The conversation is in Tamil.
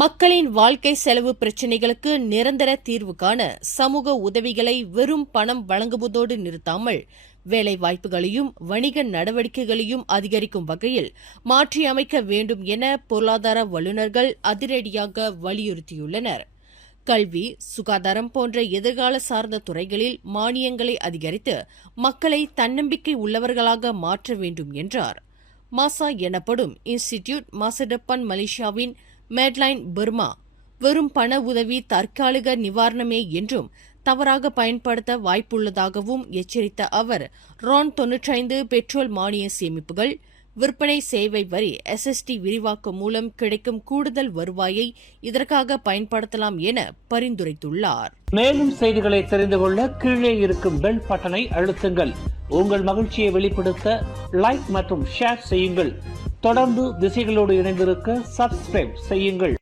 மக்களின் வாழ்க்கை செலவு பிரச்சினைகளுக்கு நிரந்தர தீர்வு காண சமூக உதவிகளை வெறும் பணம் வழங்குவதோடு நிறுத்தாமல் வேலைவாய்ப்புகளையும் வணிக நடவடிக்கைகளையும் அதிகரிக்கும் வகையில் மாற்றியமைக்க வேண்டும் என பொருளாதார வல்லுநர்கள் அதிரடியாக வலியுறுத்தியுள்ளனர். கல்வி, சுகாதாரம் போன்ற எதிர்கால சார்ந்த துறைகளில் மானியங்களை அதிகரித்து மக்களை தன்னம்பிக்கை உள்ளவர்களாக மாற்ற வேண்டும் என்றார். மாசா எனப்படும் இன்ஸ்டிடியூட் மாசடப்பன் மலேசியாவின் மேட்லைன் பர்மா வெறும் பண உதவி தற்காலிக நிவாரணமே என்றும் தவறாக பயன்படுத்த வாய்ப்புள்ளதாகவும் எச்சரித்த அவர், ரான் 95 பெட்ரோல் மானிய சேமிப்புகள், விற்பனை சேவை வரி SST விரிவாக்கம் மூலம் கிடைக்கும் கூடுதல் வருவாயை இதற்காக பயன்படுத்தலாம் என பரிந்துரைத்துள்ளார். மேலும் செய்திகளை தெரிந்து கொள்ள கீழே இருக்கும் பெல் பட்டனை அழுத்துங்கள். உங்கள் மகிழ்ச்சியை வெளிப்படுத்த லைக் மற்றும் ஷேர் செய்யுங்கள். தொடர்ந்து திசைகளோடு இணைந்திருக்க சப்ஸ்கிரைப் செய்யுங்கள்.